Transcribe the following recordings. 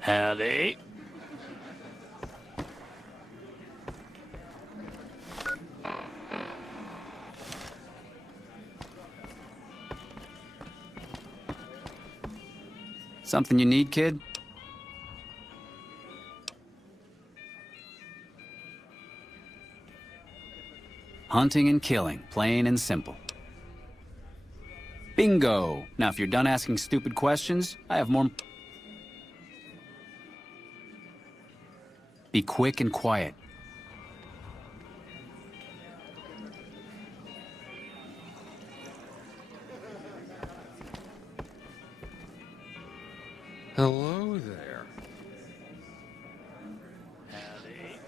Howdy. Something you need, kid? Hunting and killing, plain and simple. Bingo! Now, if you're done asking stupid questions, I have more... Be quick and quiet. Hello there. Howdy.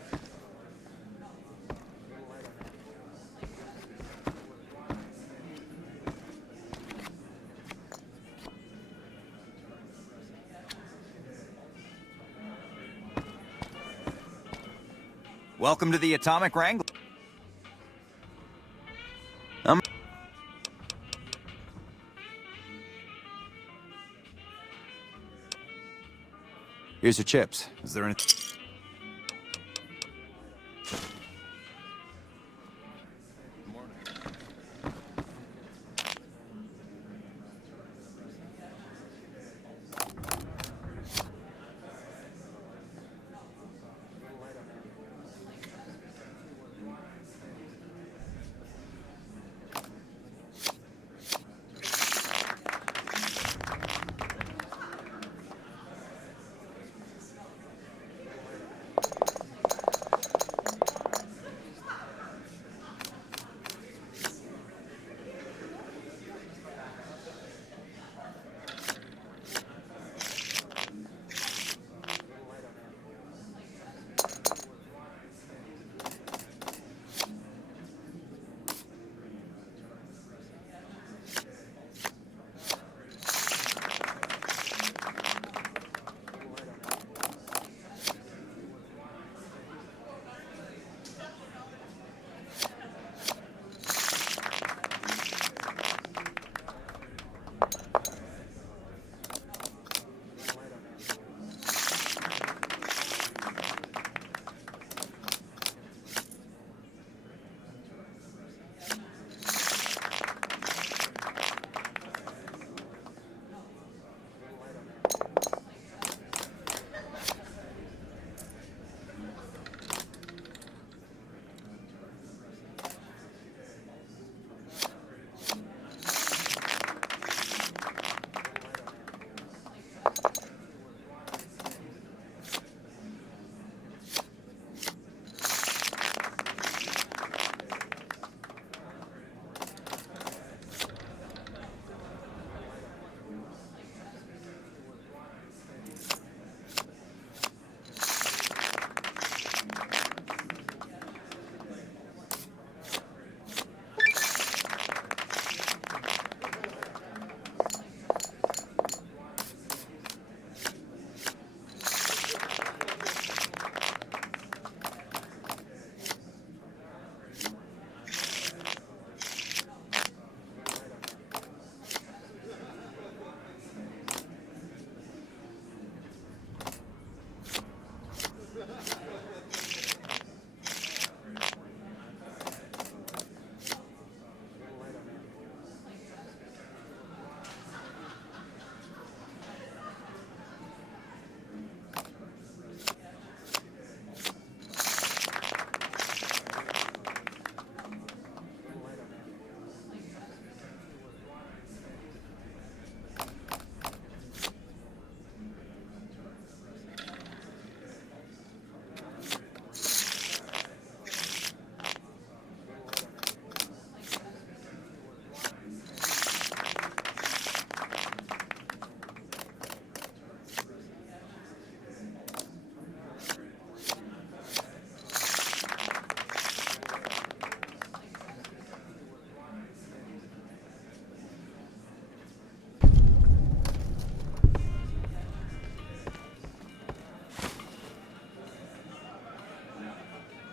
Welcome to the Atomic Wrangler. Here's your chips. Is there any...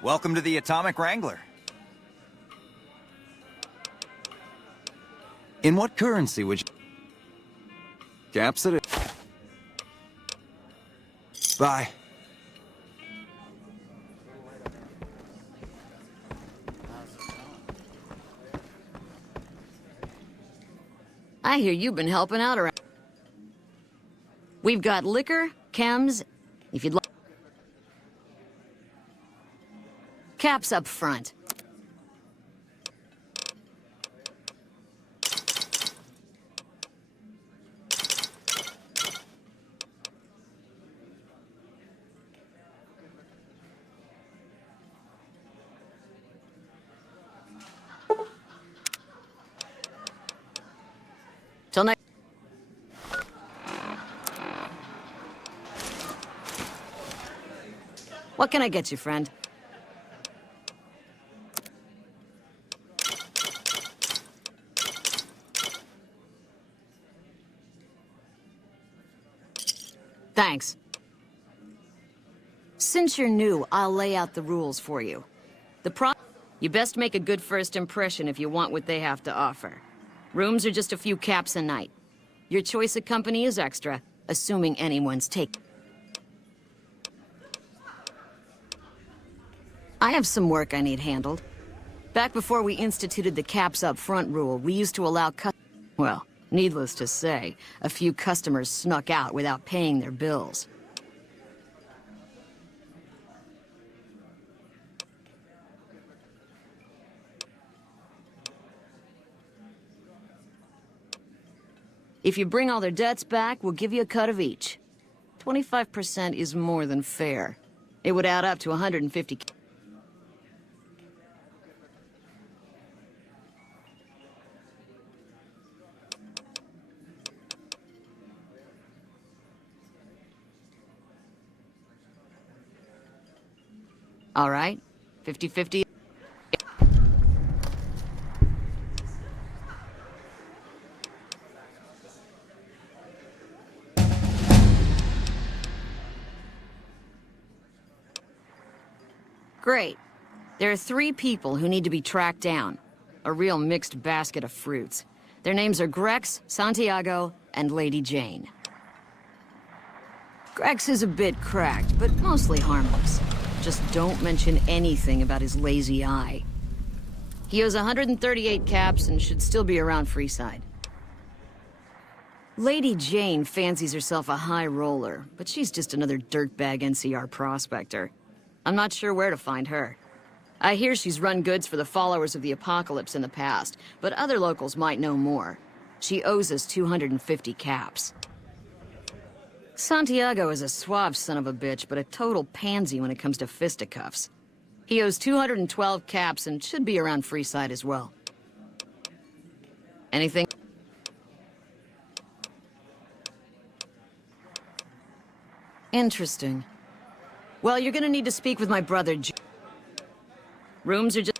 Welcome to the Atomic Wrangler. In what currency would you... Caps it. Bye. I hear you've been helping out around. We've got liquor, chems, if you'd like. Caps up front. Till next. What can I get you, friend? Thanks. Since you're new, I'll lay out the rules for you. You best make a good first impression if you want what they have to offer. Rooms are just a few caps a night. Your choice of company is extra, assuming anyone's taken. I have some work I need handled. Back before we instituted the caps up front rule, we used to allow well, needless to say, a few customers snuck out without paying their bills. If you bring all their debts back, we'll give you a cut of each. 25% is more than fair. It would add up to 150. All right, 50-50. Great. There are 3 people who need to be tracked down. A real mixed basket of fruits. Their names are Grex, Santiago, and Lady Jane. Grex is a bit cracked, but mostly harmless. Just don't mention anything about his lazy eye. He owes 138 caps and should still be around Freeside. Lady Jane fancies herself a high roller, but she's just another dirtbag NCR prospector. I'm not sure where to find her. I hear she's run goods for the followers of the Apocalypse in the past, but other locals might know more. She owes us 250 caps. Santiago is a suave son of a bitch, but a total pansy when it comes to fisticuffs. He owes 212 caps and should be around Freeside as well. Anything? Interesting. Well, you're gonna need to speak with my brother, Rooms are just...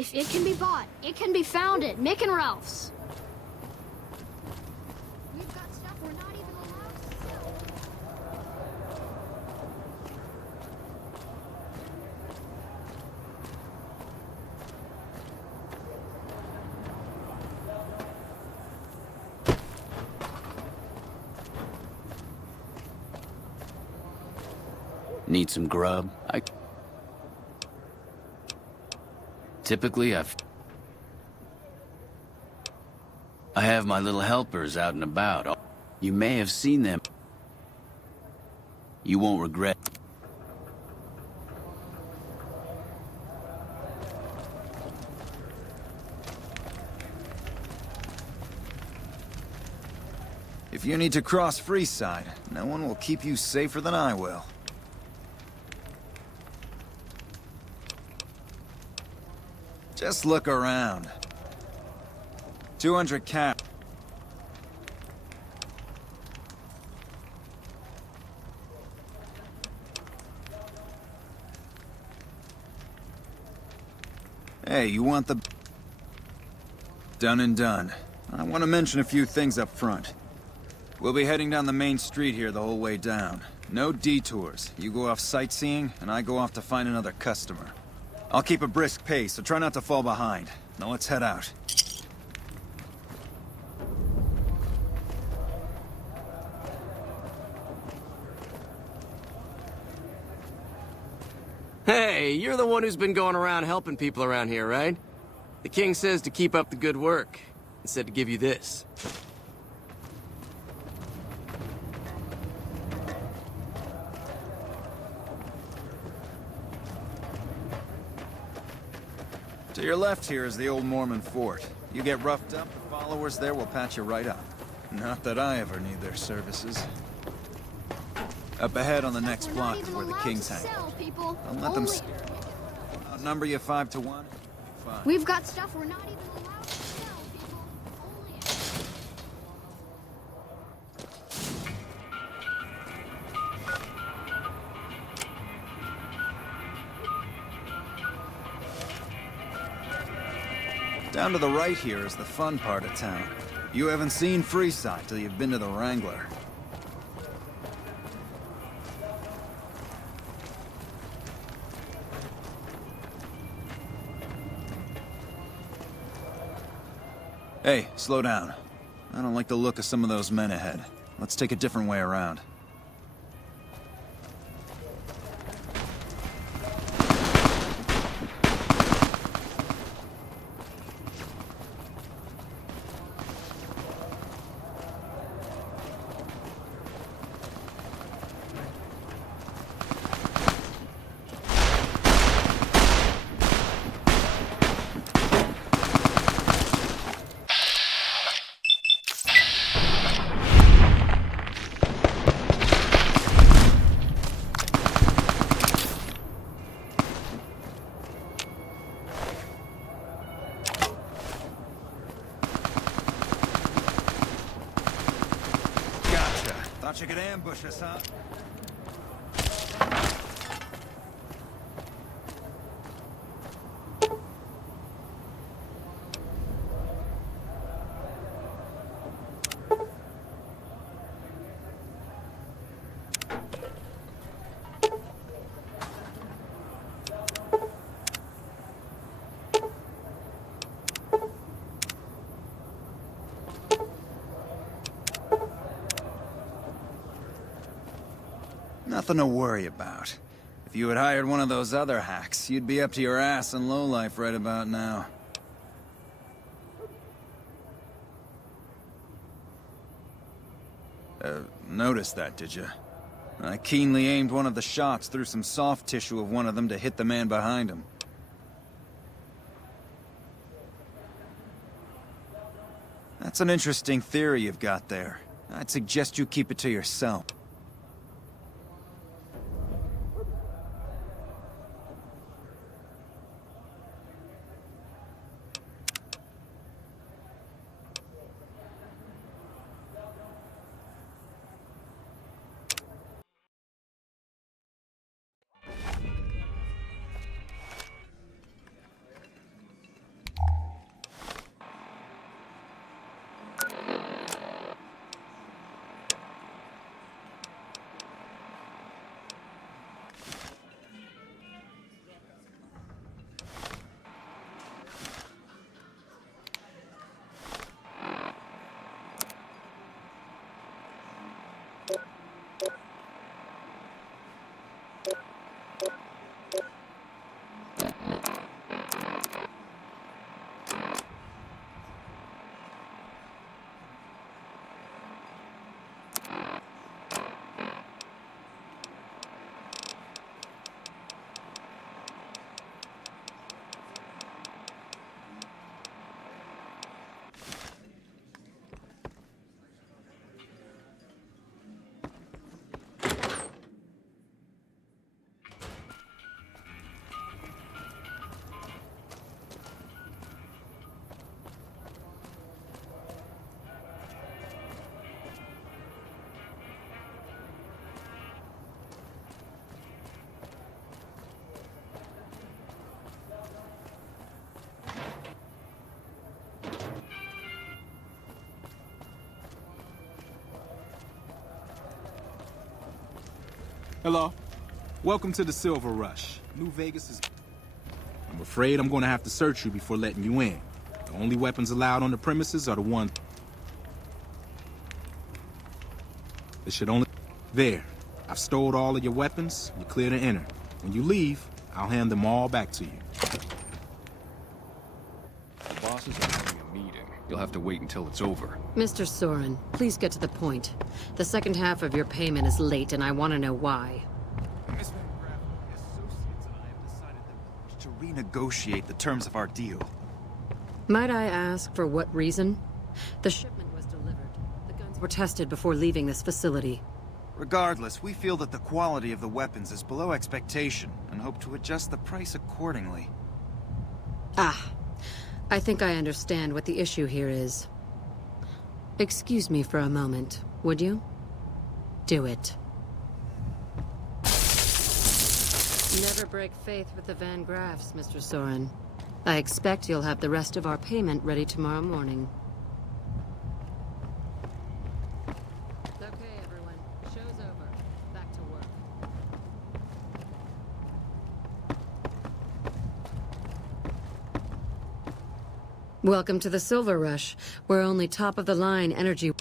If it can be bought, it can be found at Mick and Ralph's. We've got stuff we're not even allowed to sell. Need some grub? Typically, I have my little helpers out and about. You may have seen them. You won't regret. If you need to cross Freeside, no one will keep you safer than I will. Just look around. 200 cap. Hey, you want the... Done and done. I want to mention a few things up front. We'll be heading down the main street here the whole way down. No detours. You go off sightseeing, and I go off to find another customer. I'll keep a brisk pace, so try not to fall behind. Now let's head out. Hey, you're the one who's been going around helping people around here, right? The king says to keep up the good work, and said to give you this. To your left here is the old Mormon fort. You get roughed up, the followers there will patch you right up. Not that I ever need their services. Up ahead on the next We're block not is even where the allowed king's to hang. sell, people. Don't let them Only- scare you. Outnumber you 5 to 1. Fine. We've got stuff we're not even allowed to sell, people. Only Down to the right here is the fun part of town. You haven't seen Freeside till you've been to the Wrangler. Hey, slow down. I don't like the look of some of those men ahead. Let's take a different way around. Gotcha. Thought you could ambush us, huh? Nothing to worry about. If you had hired one of those other hacks, you'd be up to your ass in lowlife right about now. Noticed that, did you? I keenly aimed one of the shots through some soft tissue of one of them to hit the man behind him. That's an interesting theory you've got there. I'd suggest you keep it to yourself. Hello. Welcome to the Silver Rush. New Vegas is... I'm afraid I'm going to have to search you before letting you in. The only weapons allowed on the premises are the ones... It should only... There. I've stored all of your weapons. You're clear to enter. When you leave, I'll hand them all back to you. The bosses are having a meeting. You'll have to wait until it's over. Mr. Soren, please get to the point. The second half of your payment is late, and I want to know why. Miss Van Graff, my associates and I have decided that we wish to renegotiate the terms of our deal. Might I ask for what reason? The shipment was delivered. The guns were tested before leaving this facility. Regardless, we feel that the quality of the weapons is below expectation and hope to adjust the price accordingly. Ah, I think I understand what the issue here is. Excuse me for a moment, would you? Do it. Never break faith with the Van Graffs, Mr. Soren. I expect you'll have the rest of our payment ready tomorrow morning. Okay, everyone. Show's over. Back to work. Welcome to the Silver Rush, where only top-of-the-line energy...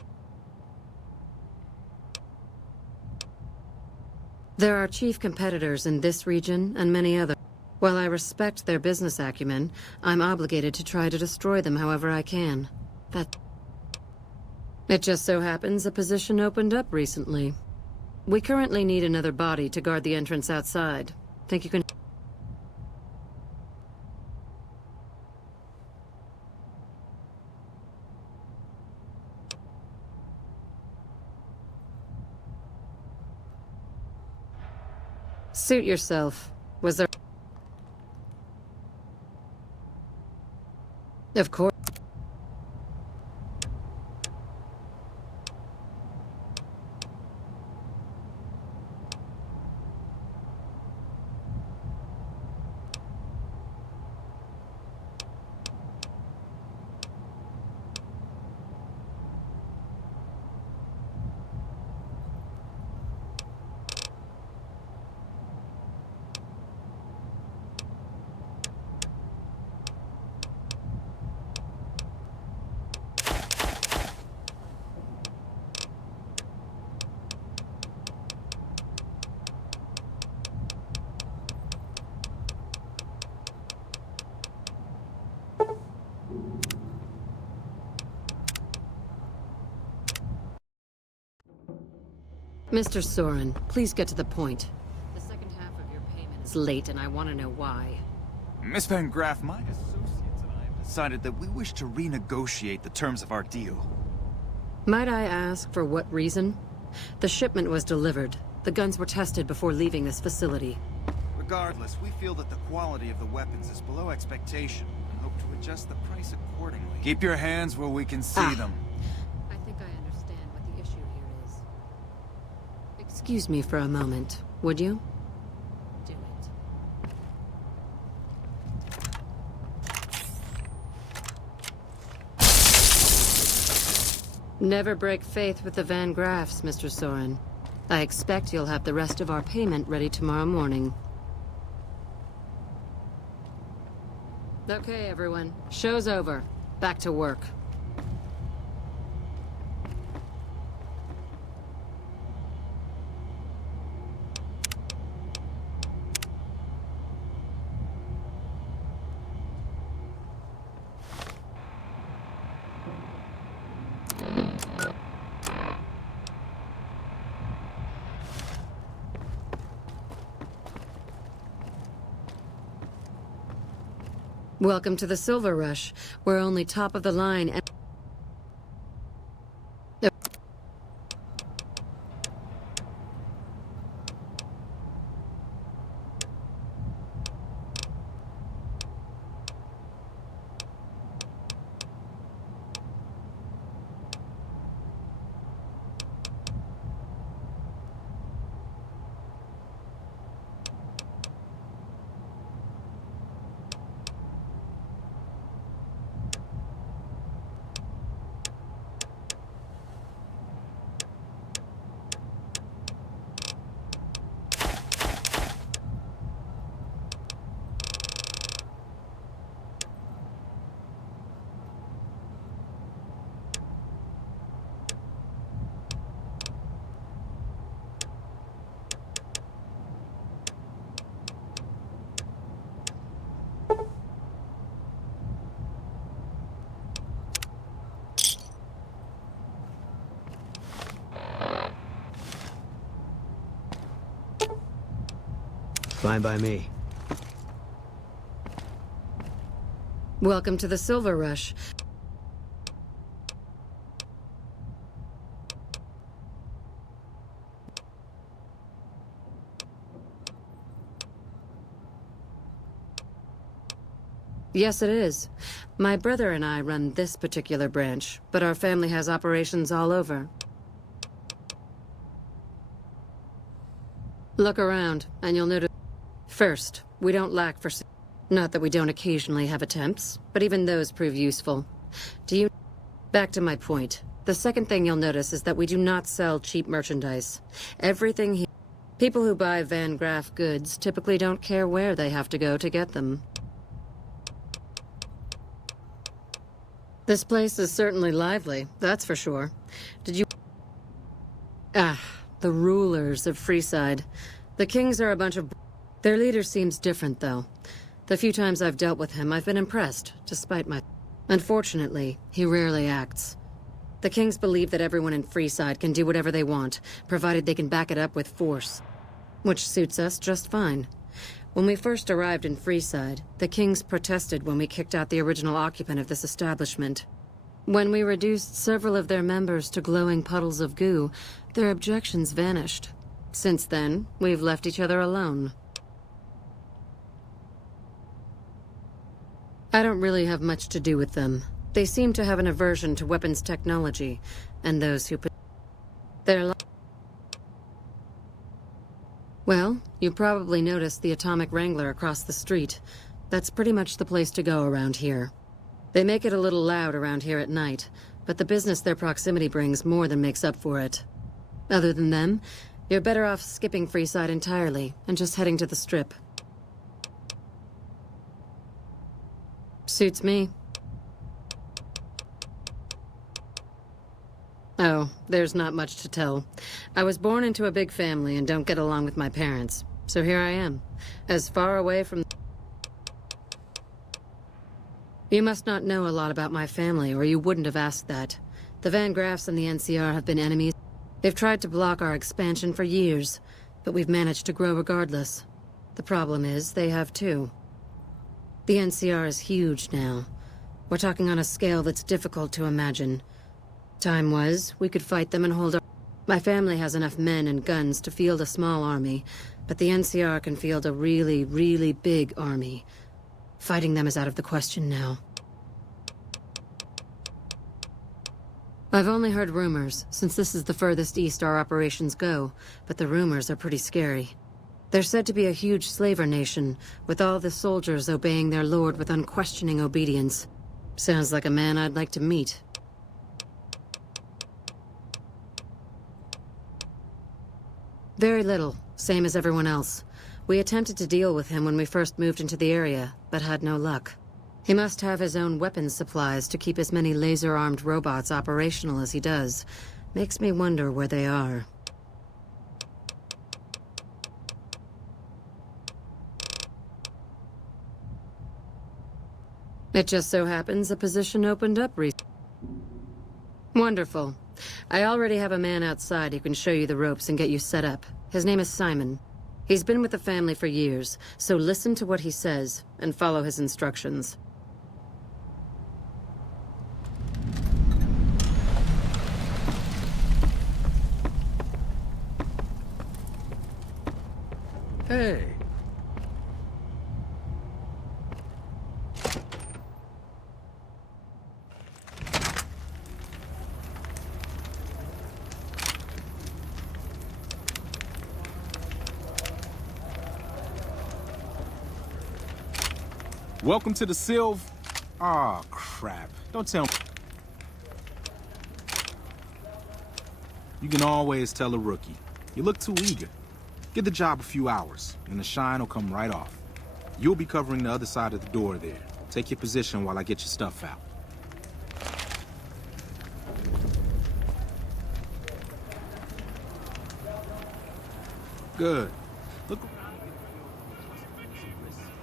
There are chief competitors in this region and many others. While I respect their business acumen, I'm obligated to try to destroy them however I can. It just so happens a position opened up recently. We currently need another body to guard the entrance outside. Think you can... Suit yourself. Was there... Of course. Mr. Soren, please get to the point. The second half of your payment is late, and I want to know why. Miss Van Graff, my associates and I have decided that we wish to renegotiate the terms of our deal. Might I ask for what reason? The shipment was delivered. The guns were tested before leaving this facility. Regardless, we feel that the quality of the weapons is below expectation and hope to adjust the price accordingly. Keep your hands where we can see them. I think I understand what the issue here is. Excuse me for a moment, would you? Do it. Never break faith with the Van Graffs, Mr. Soren. I expect you'll have the rest of our payment ready tomorrow morning. Okay, everyone. Show's over. Back to work. Welcome to the Silver Rush. We're only top of the line and... Fine by me. Welcome to the Silver Rush. Yes, it is. My brother and I run this particular branch, but our family has operations all over. Look around, and you'll notice... First, we don't lack for... Not that we don't occasionally have attempts, but even those prove useful. Do you... Back to my point. The second thing you'll notice is that we do not sell cheap merchandise. Everything here... People who buy Van Graff goods typically don't care where they have to go to get them. This place is certainly lively, that's for sure. Did you... Ah, the rulers of Freeside. The Kings are a bunch of... Their leader seems different, though. The few times I've dealt with him, I've been impressed, despite my... Unfortunately, he rarely acts. The Kings believe that everyone in Freeside can do whatever they want, provided they can back it up with force. Which suits us just fine. When we first arrived in Freeside, the Kings protested when we kicked out the original occupant of this establishment. When we reduced several of their members to glowing puddles of goo, their objections vanished. Since then, we've left each other alone. I don't really have much to do with them. They seem to have an aversion to weapons technology, and those who put... Well, you probably noticed the Atomic Wrangler across the street. That's pretty much the place to go around here. They make it a little loud around here at night, but the business their proximity brings more than makes up for it. Other than them, you're better off skipping Freeside entirely and just heading to the Strip. Suits me. Oh, there's not much to tell. I was born into a big family and don't get along with my parents. So here I am, as far away from... You must not know a lot about my family, or you wouldn't have asked that. The Van Graffs and the NCR have been enemies. They've tried to block our expansion for years, but we've managed to grow regardless. The problem is, they have too. The NCR is huge now. We're talking on a scale that's difficult to imagine. Time was, we could fight them and hold our... My family has enough men and guns to field a small army, but the NCR can field a really, really big army. Fighting them is out of the question now. I've only heard rumors, since this is the furthest east our operations go, but the rumors are pretty scary. They're said to be a huge slaver nation, with all the soldiers obeying their lord with unquestioning obedience. Sounds like a man I'd like to meet. Very little, same as everyone else. We attempted to deal with him when we first moved into the area, but had no luck. He must have his own weapons supplies to keep as many laser-armed robots operational as he does. Makes me wonder where they are. It just so happens a position opened up recently. Wonderful. I already have a man outside who can show you the ropes and get you set up. His name is Simon. He's been with the family for years, so listen to what he says and follow his instructions. Hey. Welcome to the Silv... Aw, crap. Don't tell me. You can always tell a rookie. You look too eager. Give the job a few hours, and the shine will come right off. You'll be covering the other side of the door there. Take your position while I get your stuff out. Good. Look.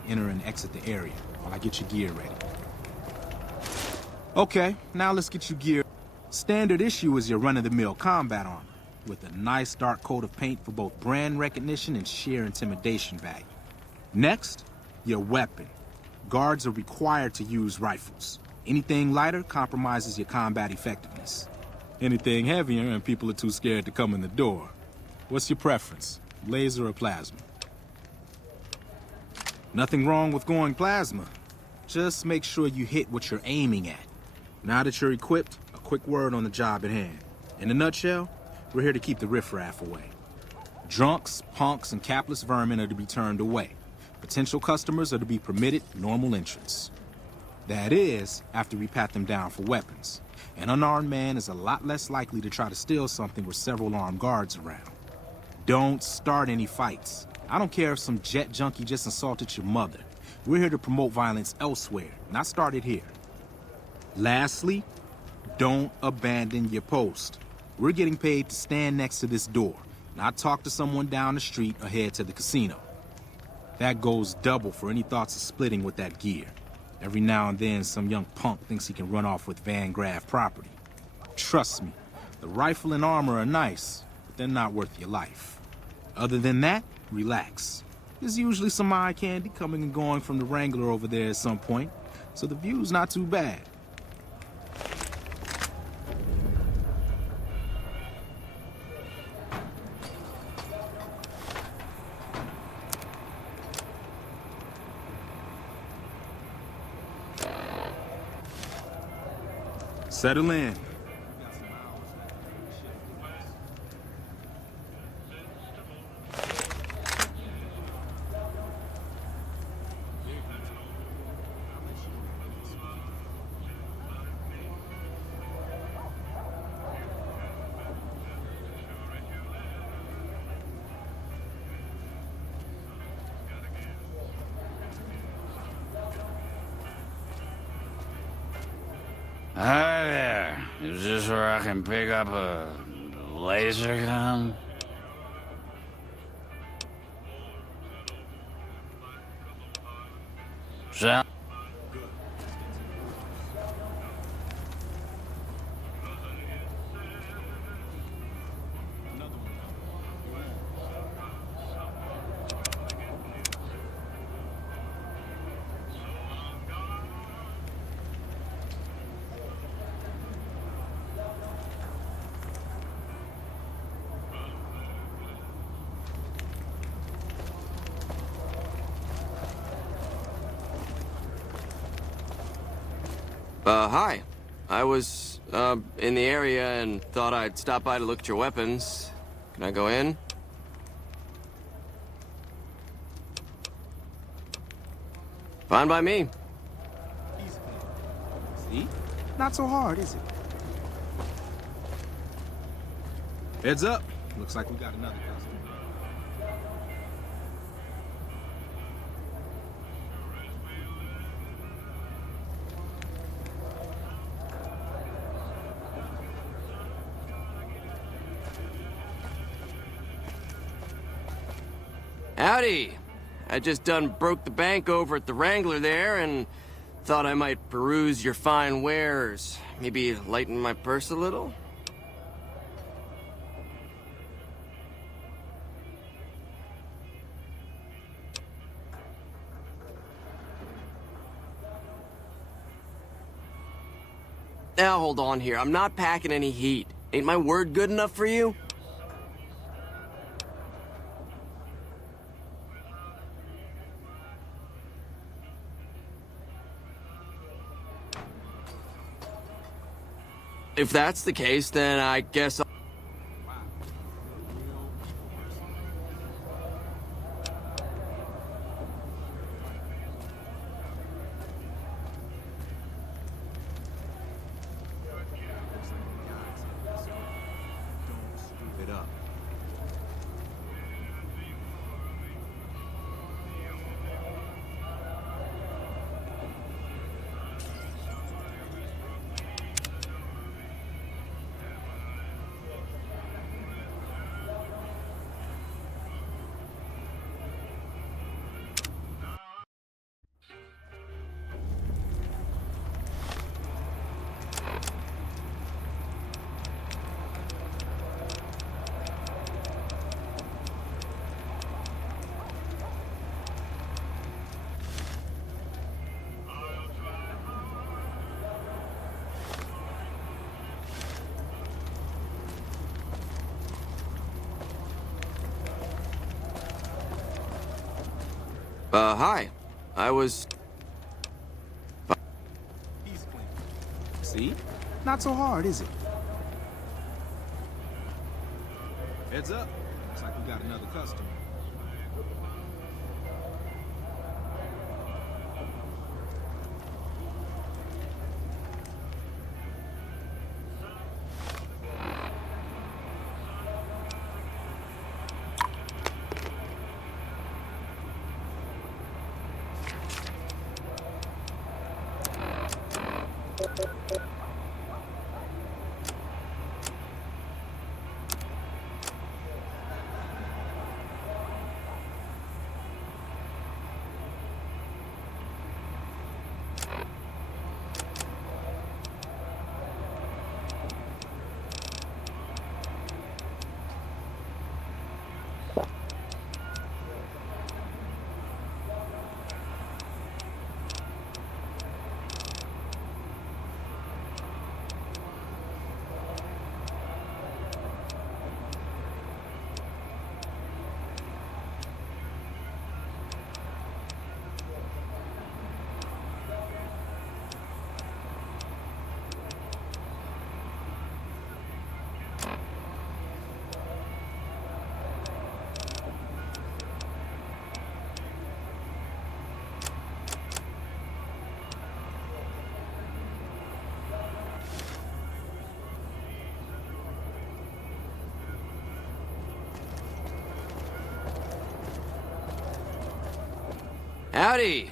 Enter and exit the area while I get your gear ready. Okay, now let's get you geared. Standard issue is your run-of-the-mill combat armor, with a nice dark coat of paint for both brand recognition and sheer intimidation value. Next, your weapon. Guards are required to use rifles. Anything lighter compromises your combat effectiveness. Anything heavier and people are too scared to come in the door. What's your preference, laser or plasma? Nothing wrong with going plasma. Just make sure you hit what you're aiming at. Now that you're equipped, a quick word on the job at hand. In a nutshell, we're here to keep the riffraff away. Drunks, punks, and capless vermin are to be turned away. Potential customers are to be permitted normal entrance. That is, after we pat them down for weapons. An unarmed man is a lot less likely to try to steal something with several armed guards around. Don't start any fights. I don't care if some jet junkie just insulted your mother. We're here to promote violence elsewhere, not start it here. Lastly, don't abandon your post. We're getting paid to stand next to this door, not talk to someone down the street or head to the casino. That goes double for any thoughts of splitting with that gear. Every now and then, some young punk thinks he can run off with Van Graff property. Trust me, the rifle and armor are nice, but they're not worth your life. Other than that, relax. There's usually some eye candy coming and going from the Wrangler over there at some point, so the view's not too bad. Settle in. Hi there. Is this where I can pick up a laser gun? Sound? Hi. I was, in the area and thought I'd stop by to look at your weapons. Can I go in? Fine by me. See? Not so hard, is it? Heads up. Looks like we got another customer. Howdy. I just done broke the bank over at the Wrangler there and thought I might peruse your fine wares. Maybe lighten my purse a little? Now hold on here. I'm not packing any heat. Ain't my word good enough for you? If that's the case, then I guess I'll... It up. Hi. I was... He's clean. See? Not so hard, is it? Heads up. Looks like we got another customer. Howdy.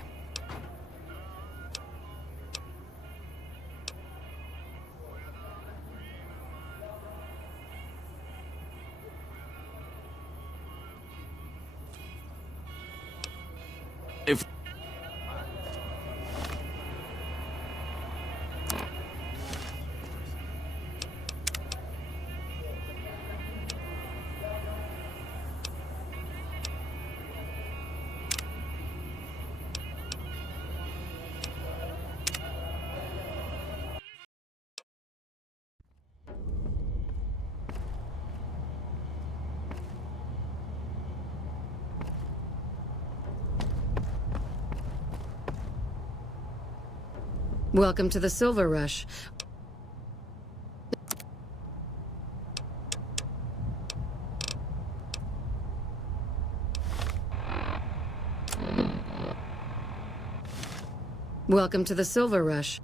If... Welcome to the Silver Rush. Welcome to the Silver Rush.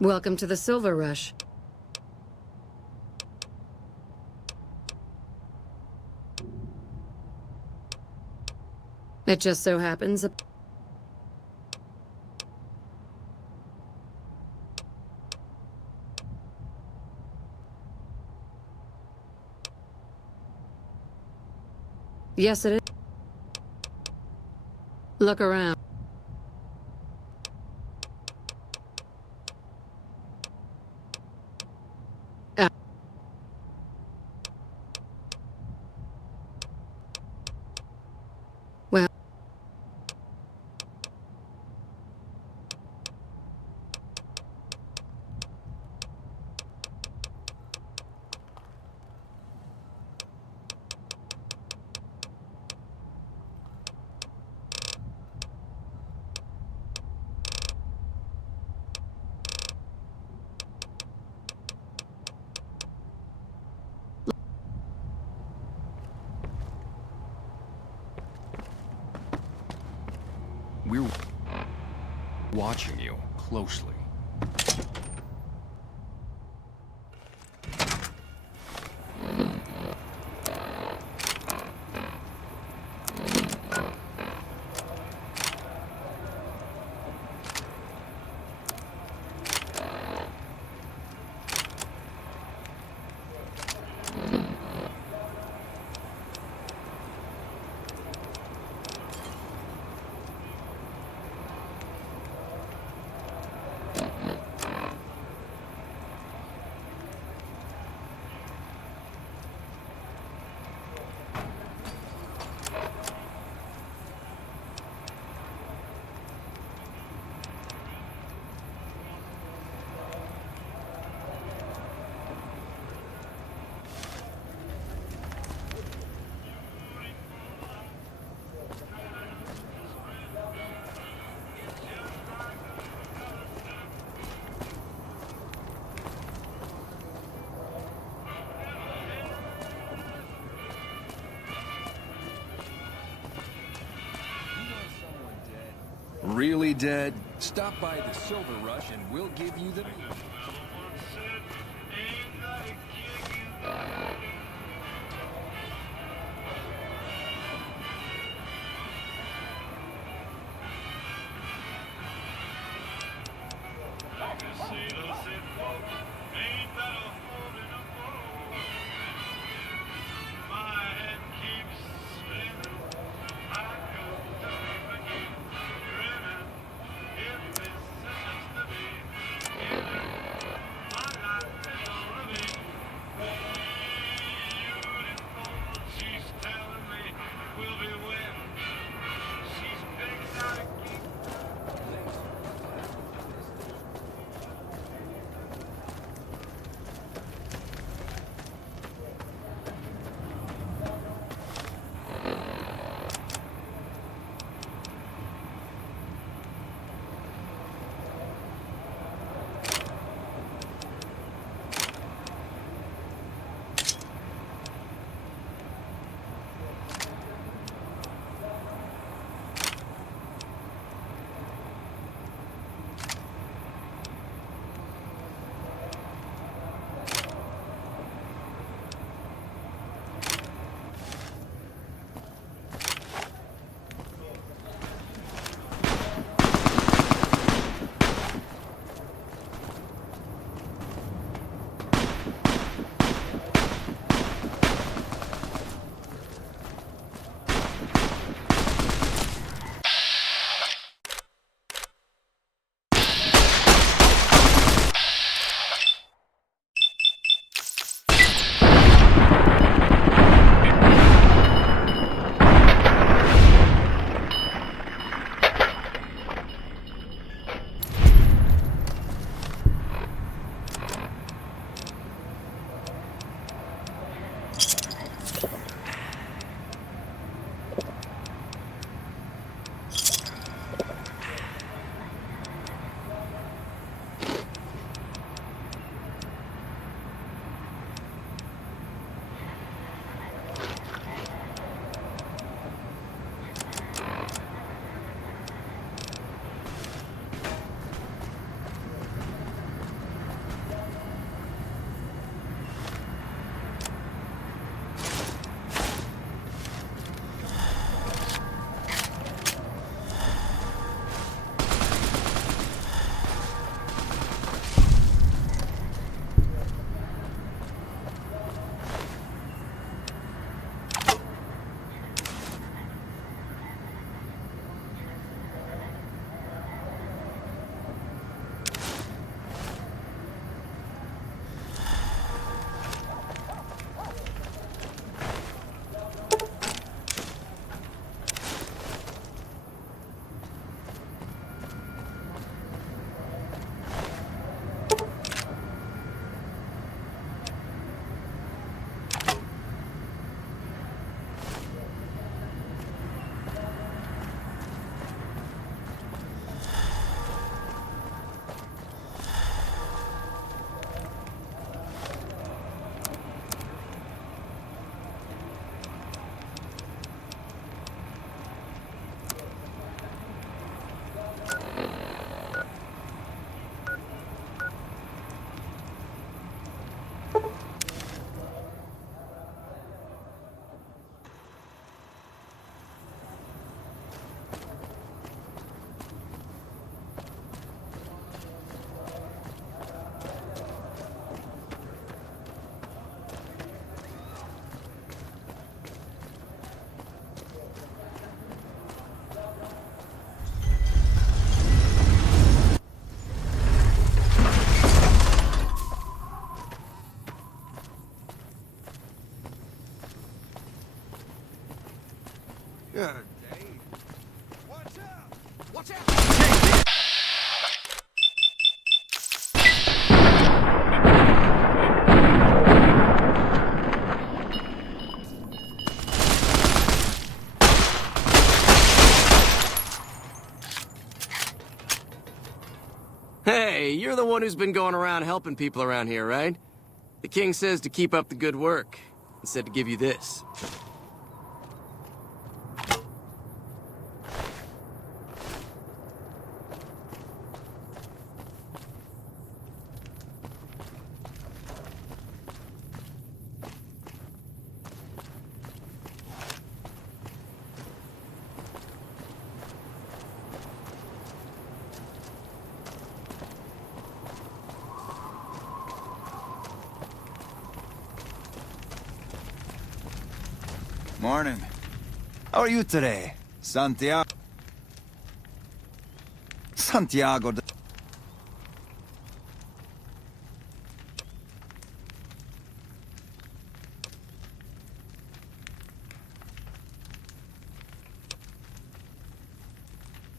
Welcome to the Silver Rush. It just so happens... Yes, it is. Look around. Well... We're watching you closely. really dead? Stop by the Silver Rush and we'll give you the... Good day. Watch out! Watch out! Hey, you're the one who's been going around helping people around here, right? The king says to keep up the good work. He said to give you this. Morning. How are you today? Santiago. Santiago.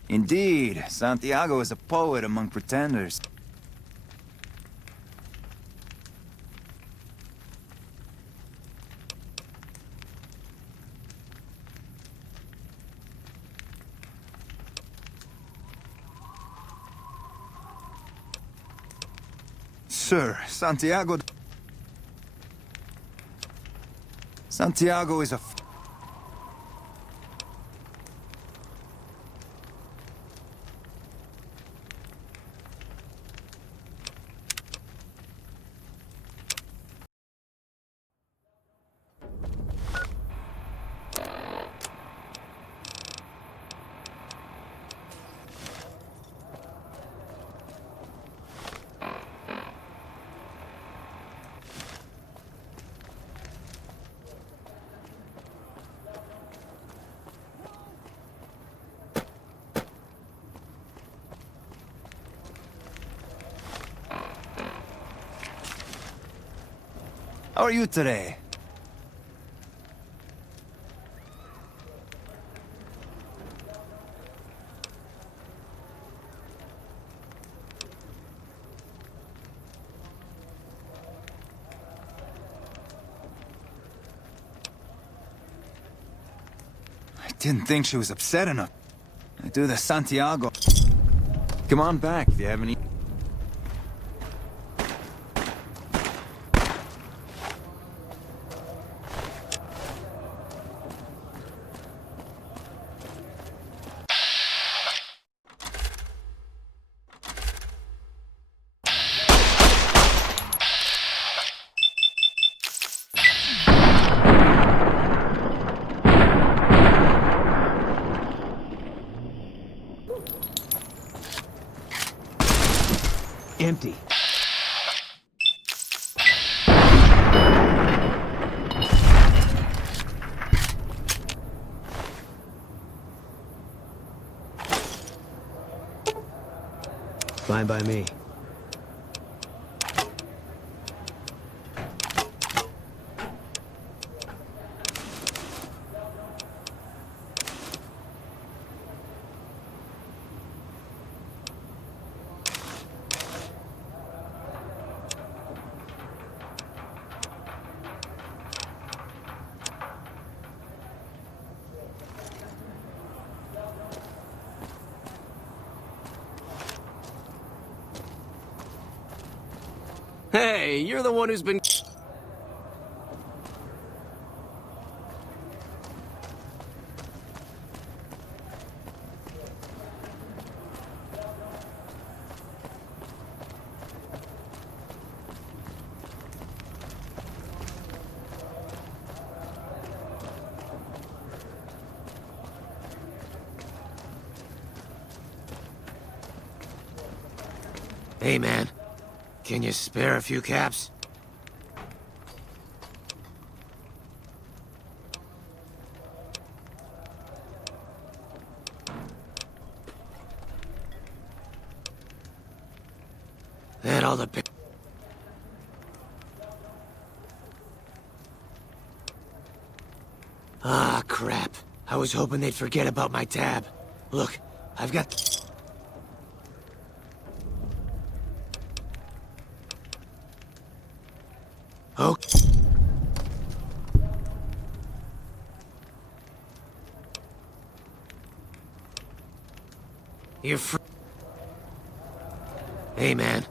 Indeed, Santiago is a poet among pretenders. Sir, Santiago is a... How are you today? I didn't think she was upset enough. I do the Santiago. Come on back if you have any... Empty. Fine by me. Hey, you're the one who's been... Hey, man. Can you spare a few caps? That all the... Ah, crap. I was hoping they'd forget about my tab. Look, I've got... Oh. You're Hey, man.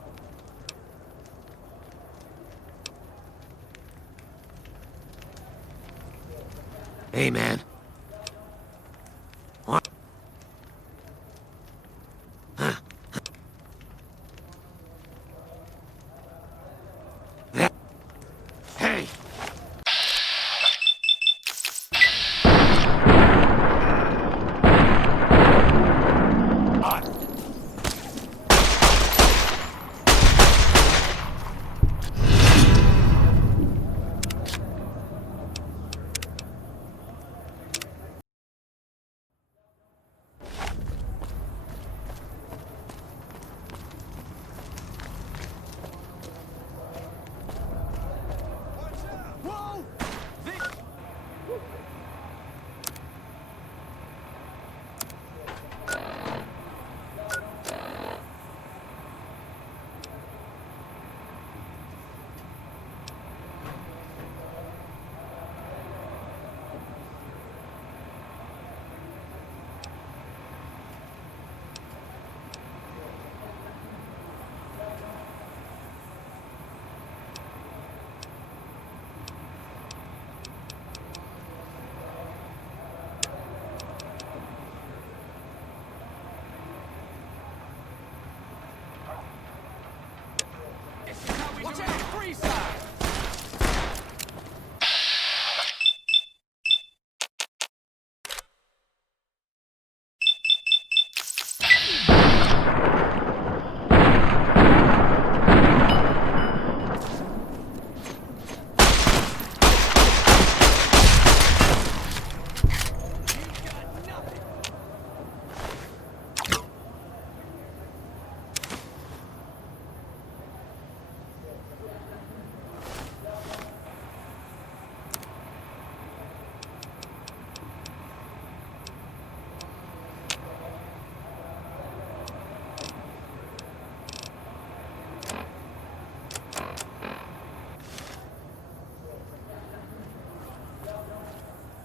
Hey, man. What? Huh. That... Hey!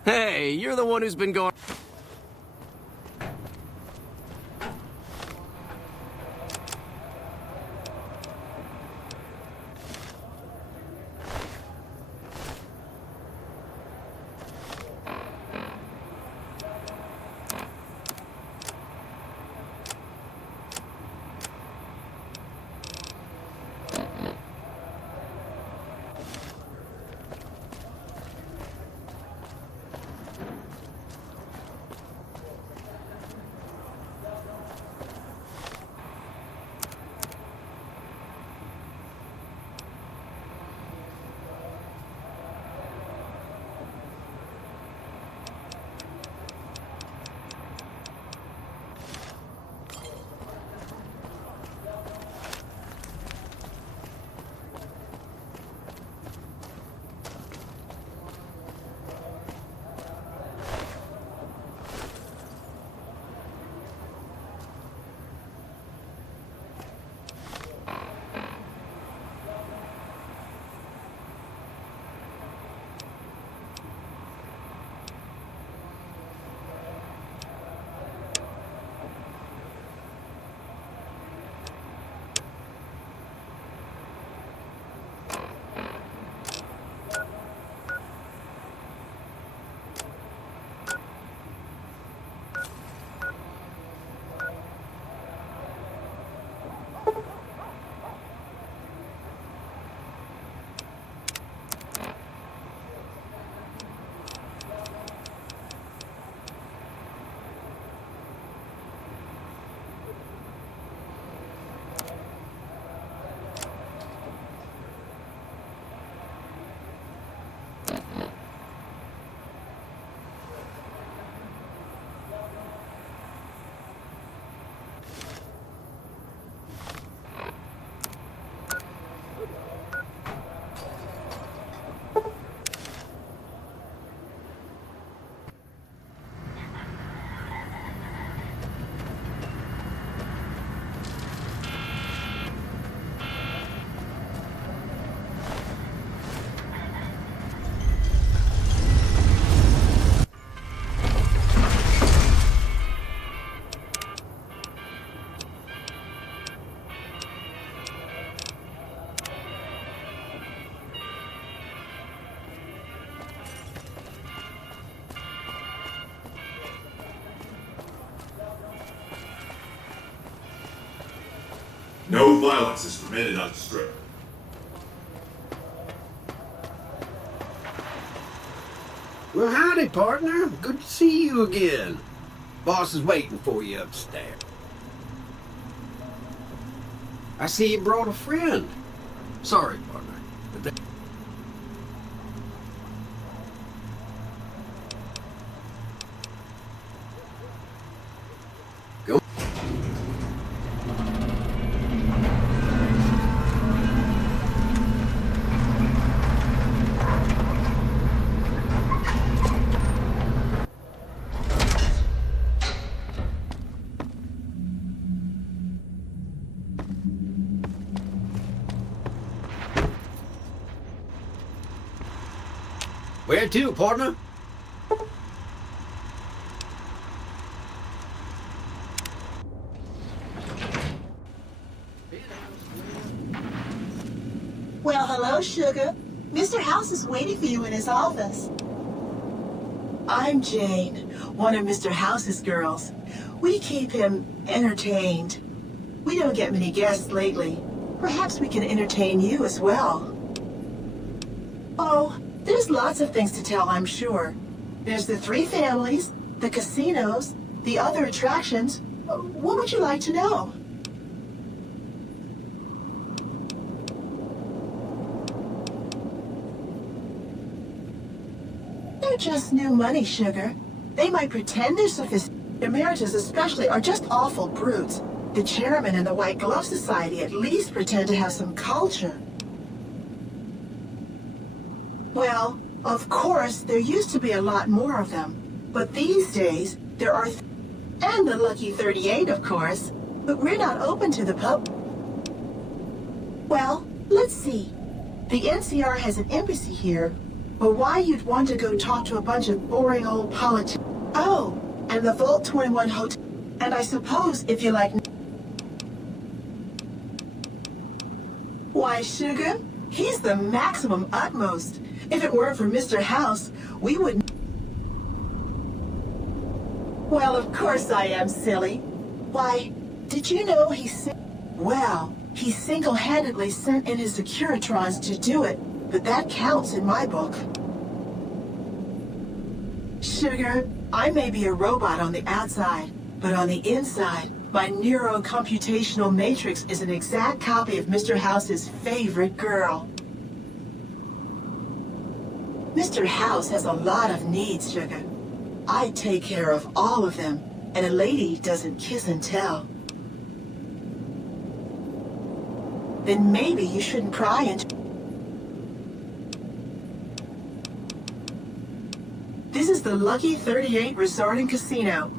Hey, you're the one who's been going... No violence is permitted on the strip. Well, howdy, partner. Good to see you again. Boss is waiting for you upstairs. I see you brought a friend. Sorry, partner. But Go. Where to, partner? Well, hello, Sugar. Mr. House is waiting for you in his office. I'm Jane, one of Mr. House's girls. We keep him entertained. We don't get many guests lately. Perhaps we can entertain you as well. Oh, there's lots of things to tell, I'm sure. There's the 3 families, the casinos, the other attractions. What would you like to know? They're just new money, Sugar. They might pretend they're sophisticated. Emeritus especially are just awful brutes. The chairman and the White Glove Society at least pretend to have some culture. Well, of course, there used to be a lot more of them. But these days, there are... and the Lucky 38, of course. But we're not open to the pub. Well, let's see. The NCR has an embassy here. But why you'd want to go talk to a bunch of boring old politicians? Oh, and the Vault 21 Hotel. And I suppose if you like... Why, Sugar, he's the maximum utmost. If it weren't for Mr. House, we wouldn't... Well, of course I am silly. Why, did you know he single-handedly sent in his Securitrons to do it, but that counts in my book. Sugar, I may be a robot on the outside, but on the inside, my neurocomputational matrix is an exact copy of Mr. House's favorite girl. Mr. House has a lot of needs, Sugar. I take care of all of them, and a lady doesn't kiss and tell. Then maybe you shouldn't pry into... This is the Lucky 38 Resort and Casino.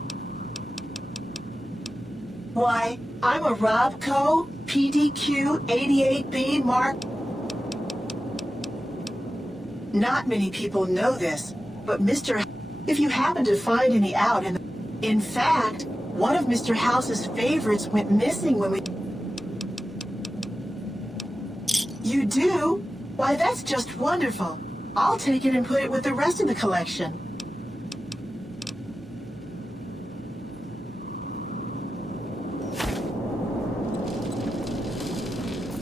Why, I'm a Robco PDQ 88B Mark. Not many people know this, but if you happen to find any out in fact, one of Mr. House's favorites went missing when we... You do? Why, that's just wonderful. I'll take it and put it with the rest of the collection.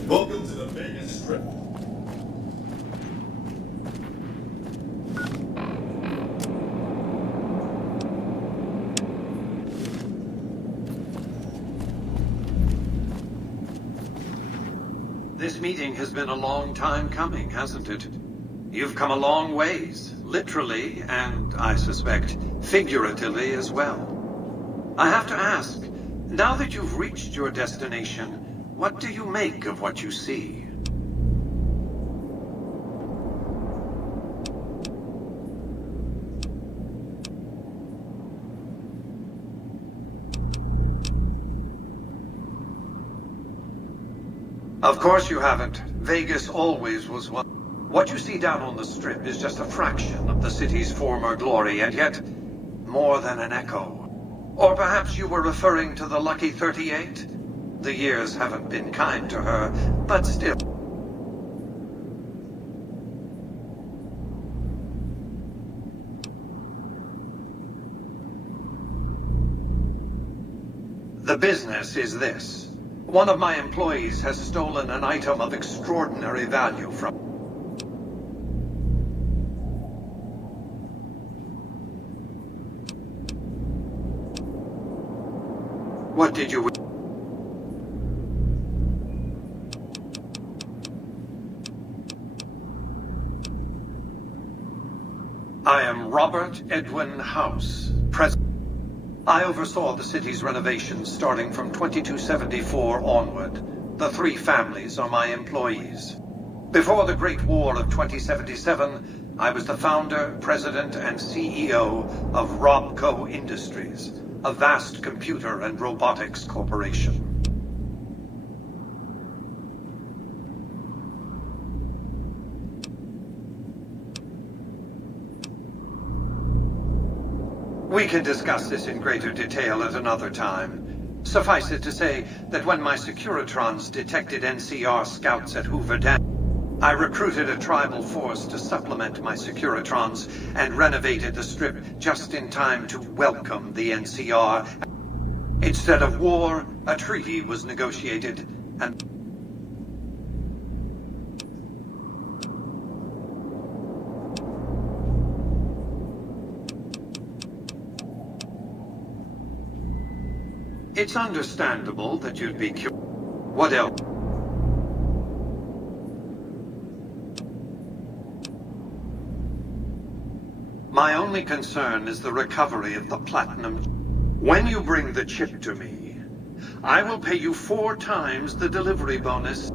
Welcome to the Vegas Strip. This meeting has been a long time coming, hasn't it? You've come a long ways, literally, and I suspect figuratively as well. I have to ask, now that you've reached your destination, what do you make of what you see? Of course you haven't. Vegas always was one. What you see down on the Strip is just a fraction of the city's former glory, and yet more than an echo. Or perhaps you were referring to the Lucky 38? The years haven't been kind to her, but still. The business is this. One of my employees has stolen an item of extraordinary value from... What did you... I am Robert Edwin House, President. I oversaw the city's renovations starting from 2274 onward. The three families are my employees. Before the Great War of 2077, I was the founder, president, and CEO of Robco Industries, a vast computer and robotics corporation. We can discuss this in greater detail at another time. Suffice it to say that when my Securitrons detected NCR scouts at Hoover Dam, I recruited a tribal force to supplement my Securitrons and renovated the Strip just in time to welcome the NCR. Instead of war, a treaty was negotiated, and it's understandable that you'd be curious. What else? My only concern is the recovery of the platinum. When you bring the chip to me, I will pay you 4 times the delivery bonus.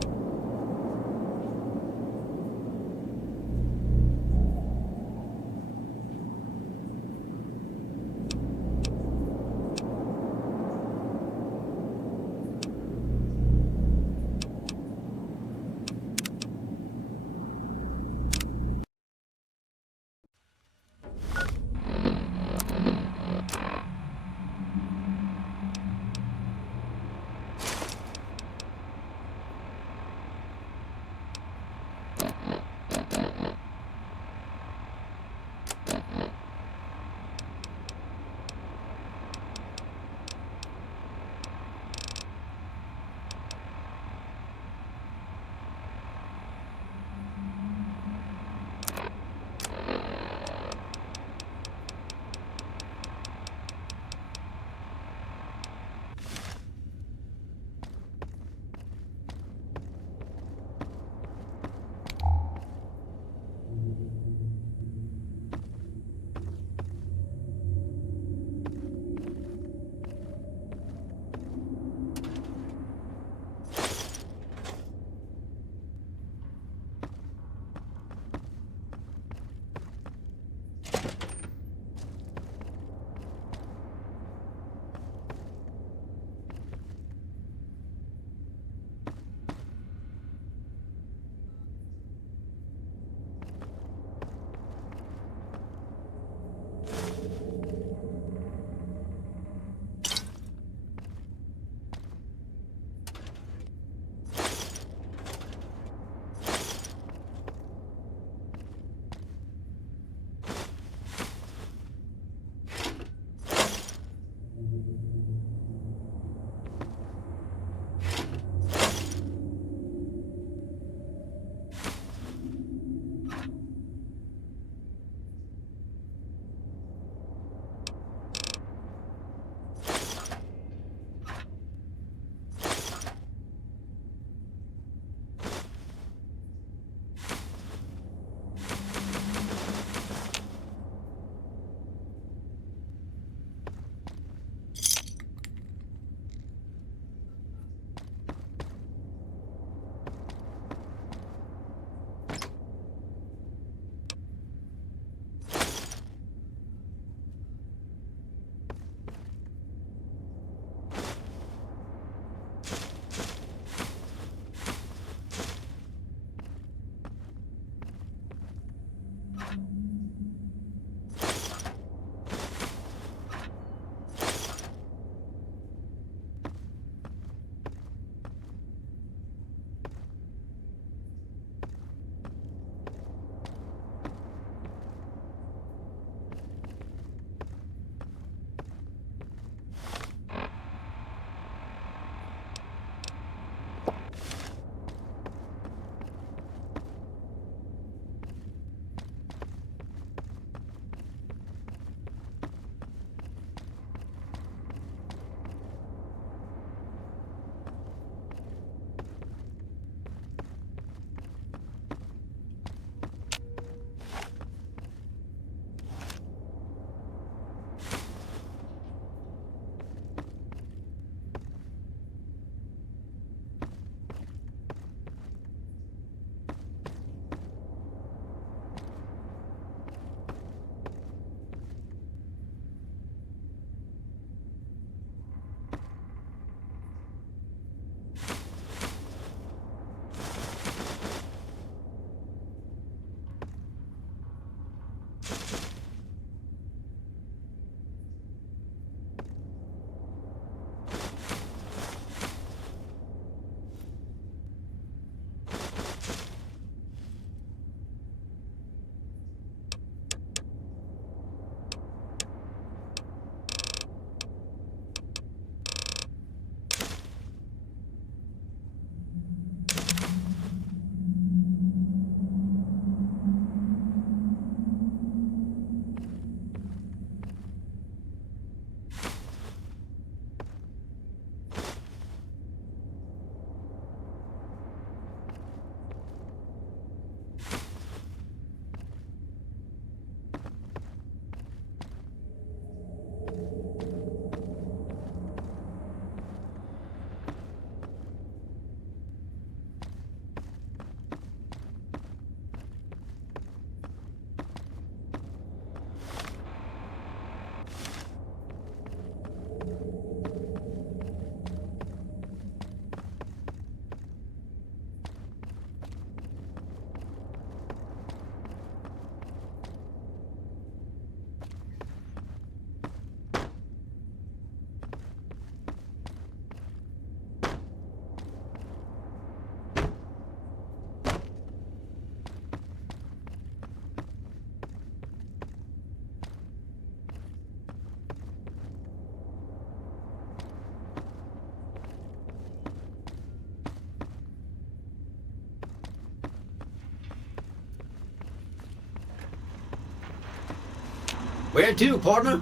Where to, partner?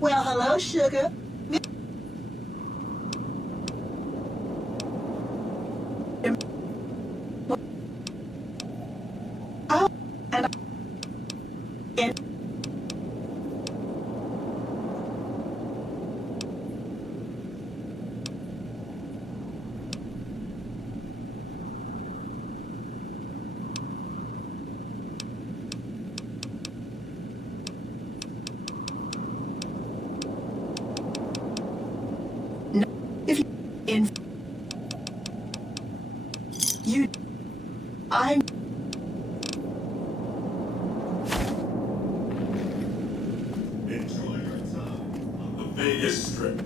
Well, hello, sugar. Oh, and if you in you, I'm. Enjoy your time on the Vegas Strip.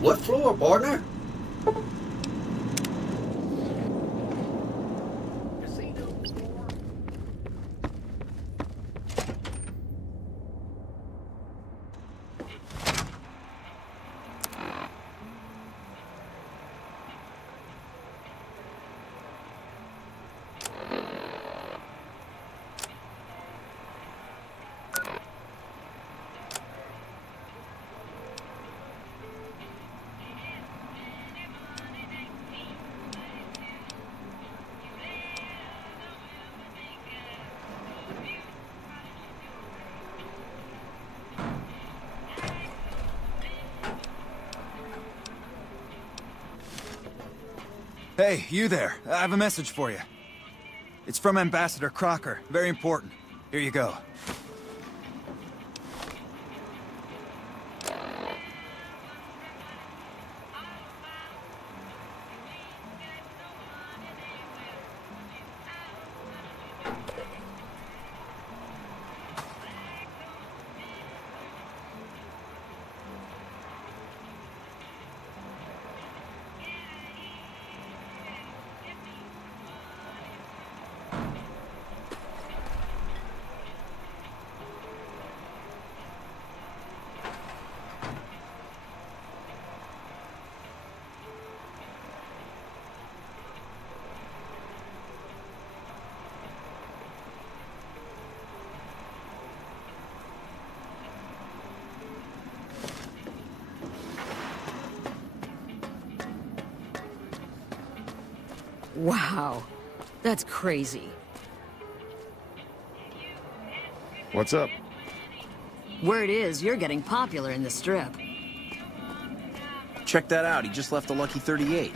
What floor, partner? Hey, you there. I have a message for you. It's from Ambassador Crocker. Very important. Here you go. Wow. That's crazy. What's up? Word is, you're getting popular in the Strip. Check that out. He just left a lucky 38.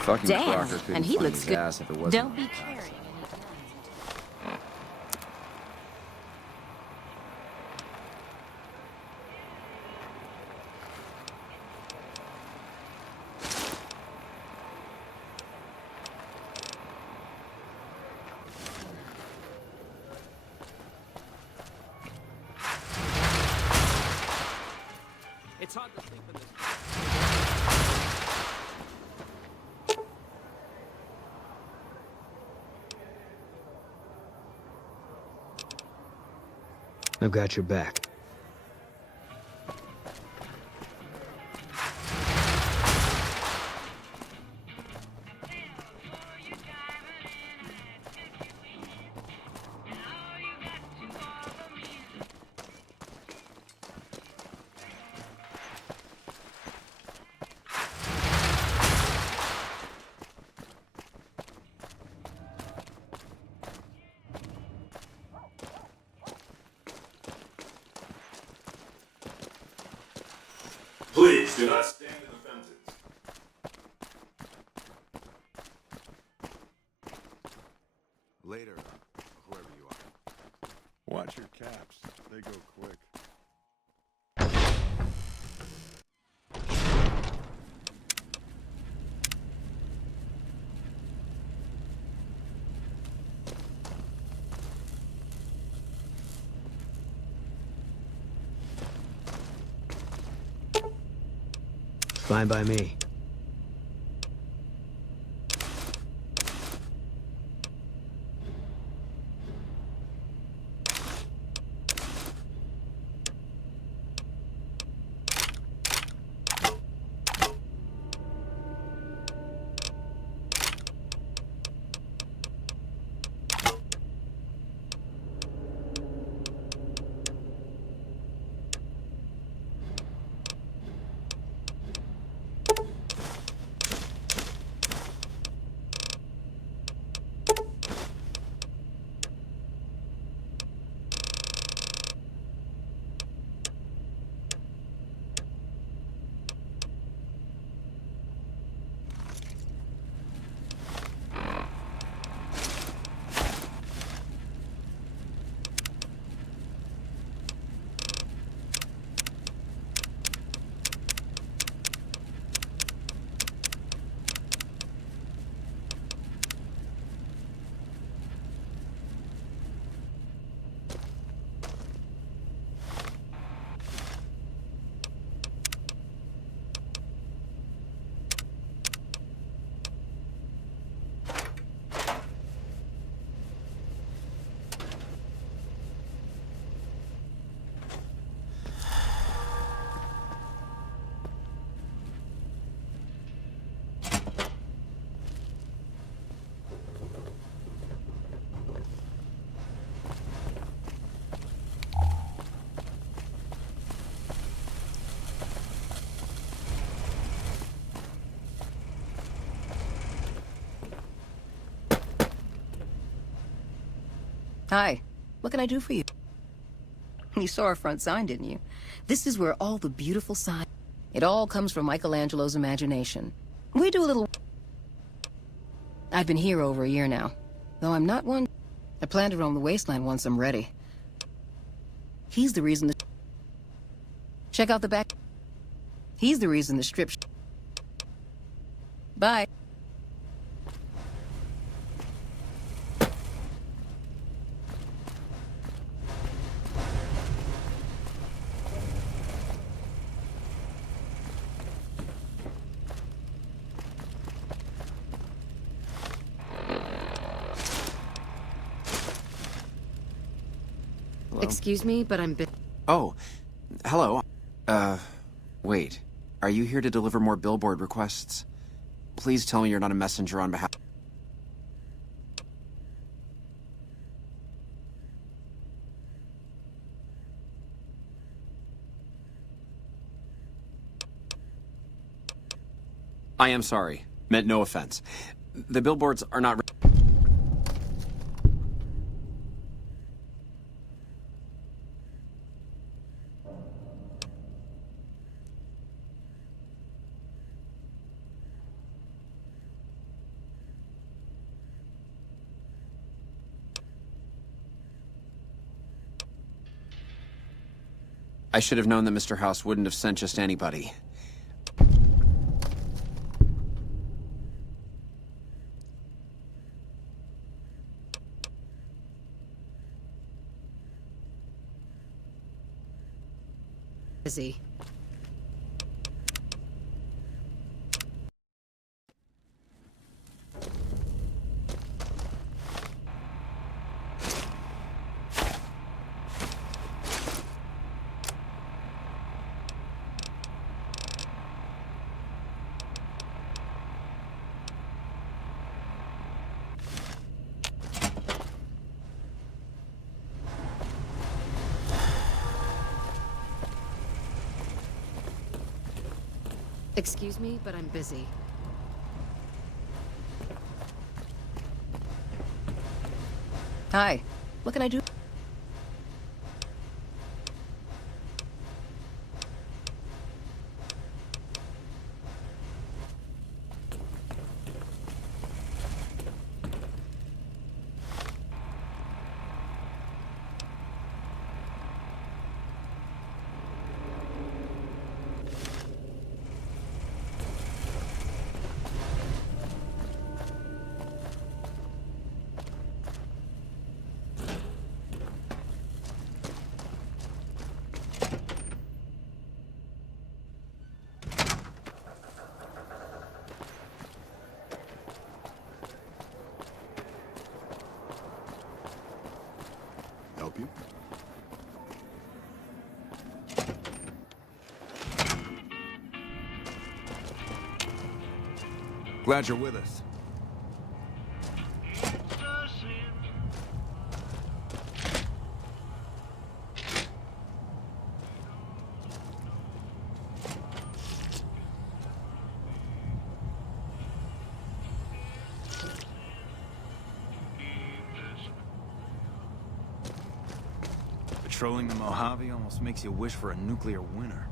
Fucking Damn, Crocker couldn't and he find looks his good. ass if it wasn't. Don't be carrying any guns. It's hard to sleep in this. I've got your back. Do not stand in the fountains. Later, whoever you are. Watch your caps. They go quick. Fine by me. Hi. What can I do for you? You saw our front sign, didn't you? This is where all the beautiful sign... It all comes from Michelangelo's imagination. We do a little... I've been here over a year now. Though I'm not one... I plan to roam the wasteland once I'm ready. He's the reason the... Check out the back... He's the reason the strip... Bye. Excuse me, but I'm Oh, hello. Wait. Are you here to deliver more billboard requests? Please tell me you're not a messenger on behalf... I am sorry. Meant no offense. The billboards are not... I should have known that Mr. House wouldn't have sent just anybody. busy. Excuse me, but I'm busy. Hi. What can I do? Glad you're with us. Patrolling the Mojave almost makes you wish for a nuclear winter.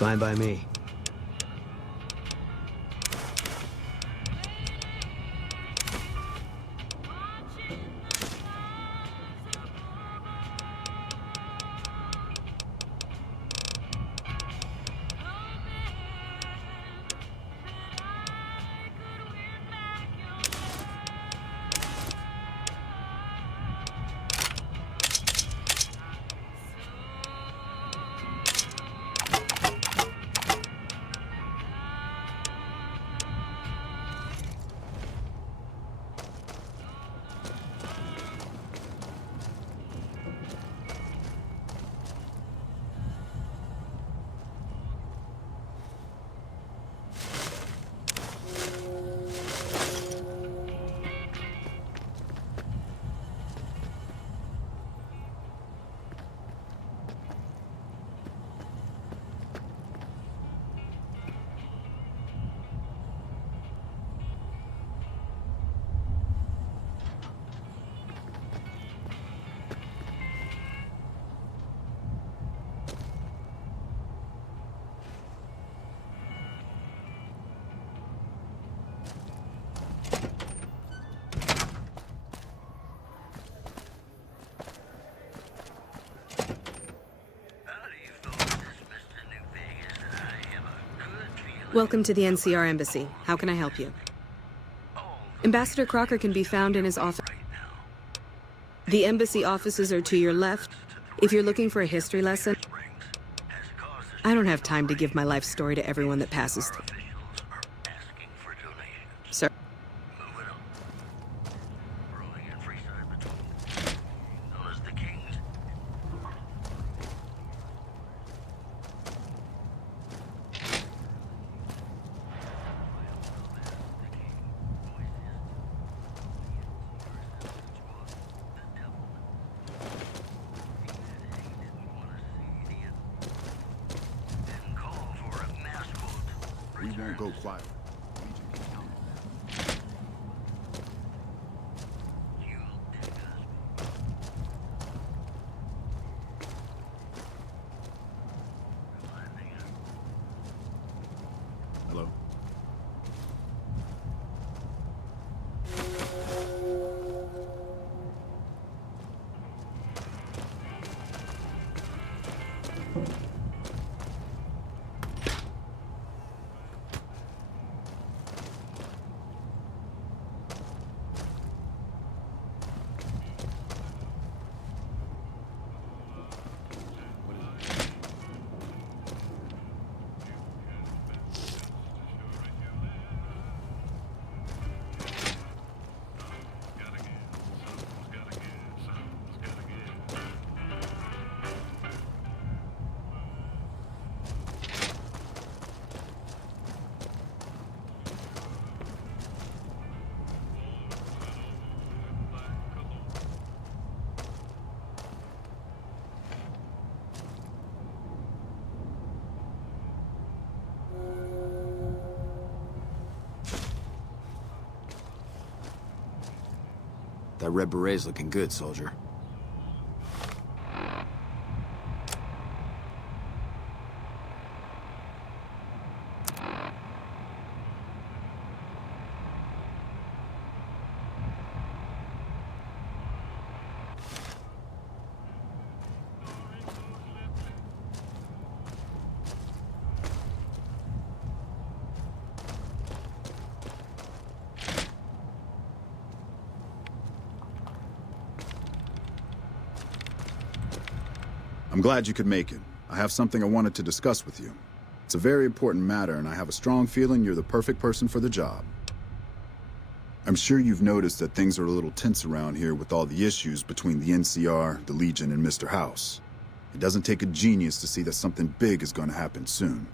Fine by me. Welcome to the NCR Embassy. How can I help you? Ambassador Crocker can be found in his office. The embassy offices are to your left. If you're looking for a history lesson... has caused the I don't have time to give my life story to everyone that passes through. Sir. We won't go quiet. Hello? That red beret's looking good, soldier. I'm glad you could make it. I have something I wanted to discuss with you. It's a very important matter, and I have a strong feeling you're the perfect person for the job. I'm sure you've noticed that things are a little tense around here with all the issues between the NCR, the Legion, and Mr. House. It doesn't take a genius to see that something big is going to happen soon.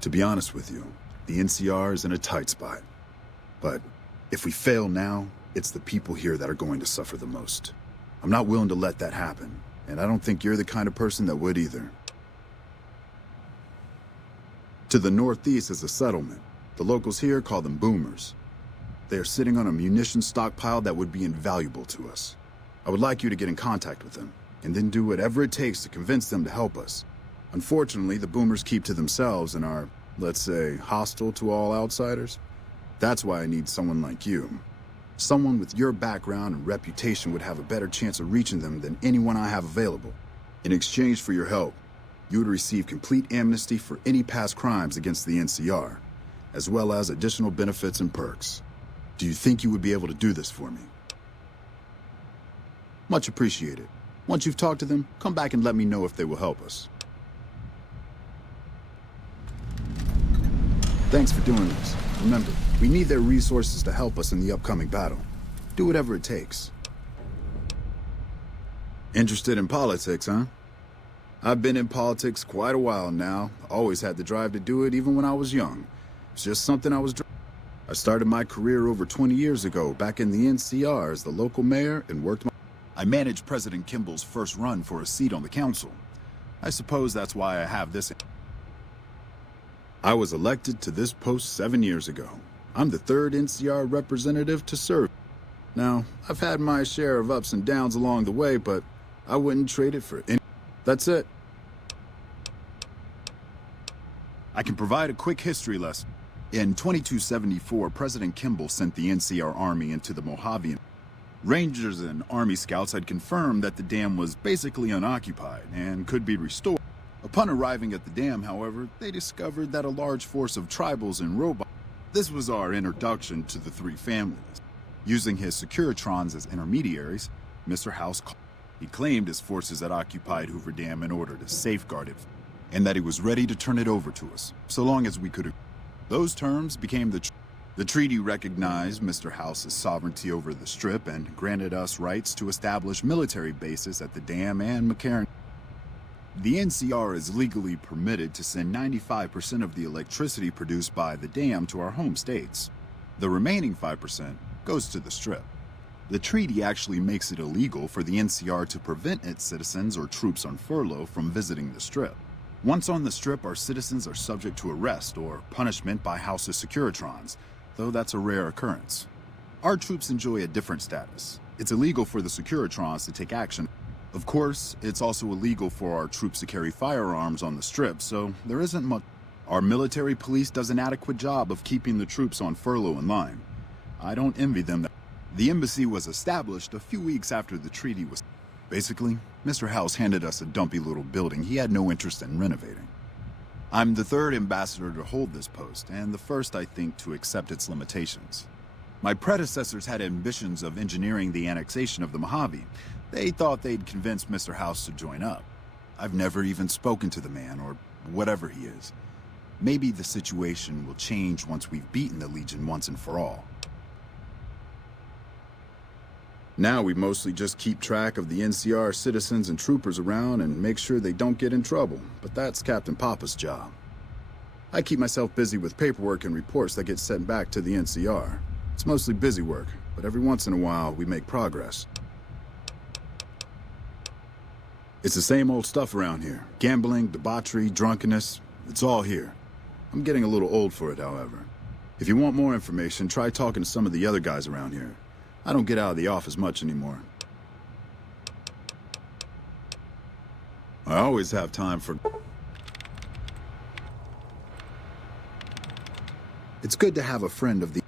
To be honest with you, the NCR is in a tight spot. But if we fail now, it's the people here that are going to suffer the most. I'm not willing to let that happen. And I don't think you're the kind of person that would either. To the northeast is a settlement. The locals here call them boomers. They are sitting on a munitions stockpile that would be invaluable to us. I would like you to get in contact with them, and then do whatever it takes to convince them to help us. Unfortunately, the boomers keep to themselves and are, let's say, hostile to all outsiders. That's why I need someone like you. Someone with your background and reputation would have a better chance of reaching them than anyone I have available. In exchange for your help, you would receive complete amnesty for any past crimes against the NCR, as well as additional benefits and perks. Do you think you would be able to do this for me? Much appreciated. Once you've talked to them, come back and let me know if they will help us. Thanks for doing this. Remember, we need their resources to help us in the upcoming battle. Do whatever it takes. Interested in politics, huh? I've been in politics quite a while now. Always had the drive to do it even when I was young. It's just something I started my career over 20 years ago, back in the NCR as the local mayor, and I managed President Kimball's first run for a seat on the council. I suppose that's why I have this. I was elected to this post 7 years ago. I'm the third NCR representative to serve. Now, I've had my share of ups and downs along the way, but I wouldn't trade it for any. That's it. I can provide a quick history lesson. In 2274, President Kimball sent the NCR Army into the Mojave. Rangers and Army scouts had confirmed that the dam was basically unoccupied and could be restored. Upon arriving at the dam, however, they discovered that a large force of tribals and robots. This was our introduction to the three families. Using his Securitrons as intermediaries, Mr. House he claimed his forces had occupied Hoover Dam in order to safeguard it. and that he was ready to turn it over to us, so long as we could. Those terms became the treaty recognized Mr. House's sovereignty over the Strip and granted us rights to establish military bases at the dam and McCarran. The NCR is legally permitted to send 95% of the electricity produced by the dam to our home states. The remaining 5% goes to the Strip. The treaty actually makes it illegal for the NCR to prevent its citizens or troops on furlough from visiting the Strip. Once on the Strip, our citizens are subject to arrest or punishment by House's Securitrons, though that's a rare occurrence. Our troops enjoy a different status. It's illegal for the Securitrons to take action. Of course, it's also illegal for our troops to carry firearms on the Strip, so there isn't much. Our military police does an adequate job of keeping the troops on furlough in line. I don't envy them. The embassy was established a few weeks after the treaty was. Basically, Mr. House handed us a dumpy little building he had no interest in renovating. I'm the third ambassador to hold this post, and the first, I think, to accept its limitations. My predecessors had ambitions of engineering the annexation of the Mojave. They thought they'd convince Mr. House to join up. I've never even spoken to the man, or whatever he is. Maybe the situation will change once we've beaten the Legion once and for all. Now we mostly just keep track of the NCR citizens and troopers around and make sure they don't get in trouble, but that's Captain Papa's job. I keep myself busy with paperwork and reports that get sent back to the NCR. It's mostly busy work, but every once in a while we make progress. It's the same old stuff around here. Gambling, debauchery, drunkenness, it's all here. I'm getting a little old for it, however. If you want more information, try talking to some of the other guys around here. I don't get out of the office much anymore. I always have time for... It's good to have a friend of the...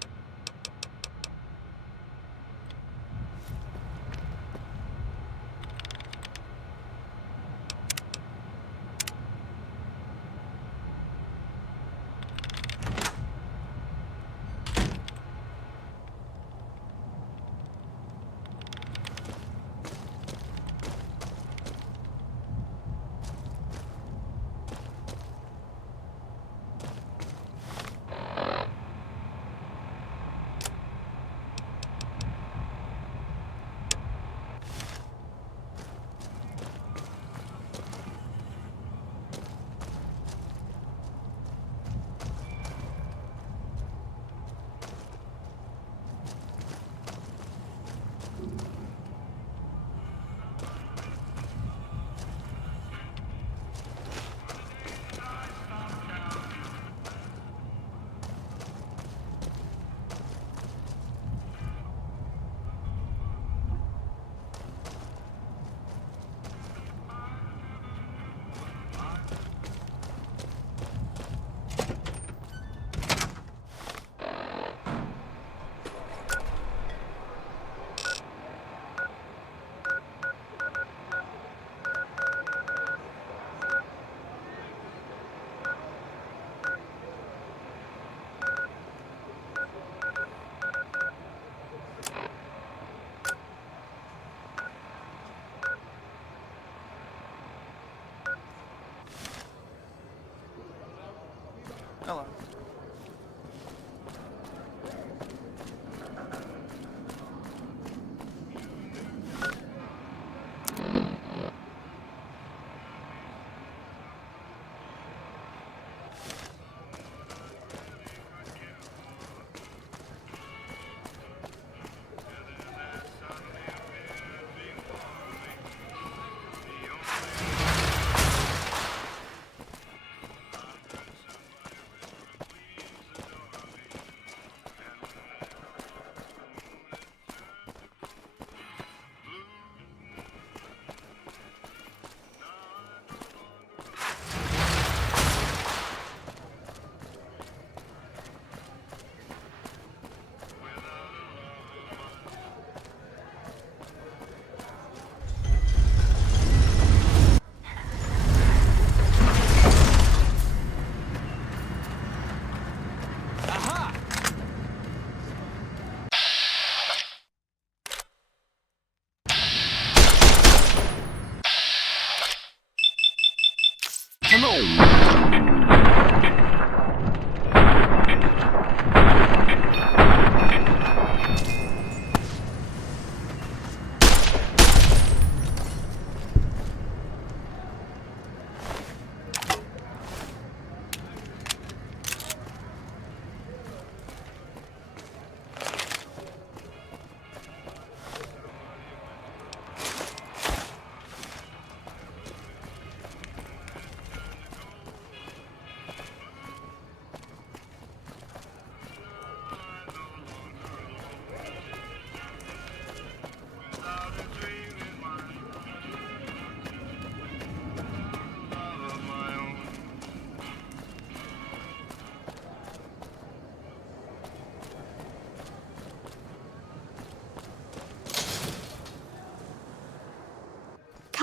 Come on.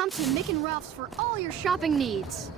Come to Mick and Ralph's for all your shopping needs.